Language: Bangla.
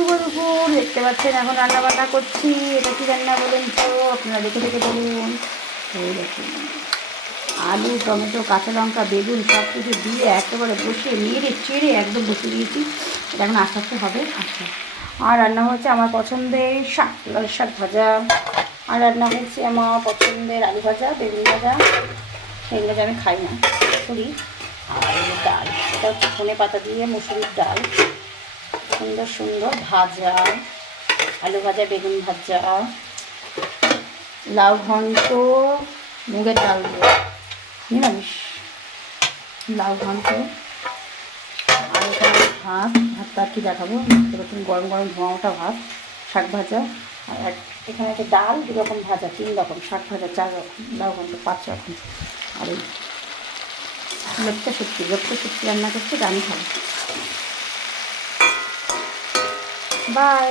শুভ দুপুর। দেখতে পাচ্ছেন এখন রান্না বান্না করছি। এটা কি রান্না বলেন তো, আপনারা দেখে দেখে বলুন। এই দেখুন, আলু, টমেটো, কাঁচা লঙ্কা, বেগুন সব কিছু দিয়ে একেবারে বসিয়ে নেড়ে চেড়ে একদম বসিয়ে দিয়েছি। এটা এখন আস্তে আস্তে হবে। আচ্ছা, আর রান্না হচ্ছে আমার পছন্দের শাক, লাল শাক ভাজা। আর রান্না হচ্ছে আমার পছন্দের আলু ভাজা, বেগুন ভাজা। এগুলো যে আমি খাই না, করি। আর ডাল, এটা হচ্ছে ধনে পাতা দিয়ে মুসুরির ডাল, সুন্দর সুন্দর ভাজা, আলু ভাজা, বেগুন ভাজা, লাউ ঘন্ট, মুগের ডাল দিয়ে নিরামিষ লাউ ঘন্ট। আর এখানে ভাতটা কি দেখাবো, এরকম গরম গরম ধোঁয়া ওঠা ভাত, শাক ভাজা। আর এখানে একটা ডাল, 2 রকম ভাজা, 3 রকম, শাক ভাজা 4 রকম, লাউ ঘন্ট 5 রকম। আর এই লোকটা সত্যি রান্না করছে, আমি খাবো। বাই।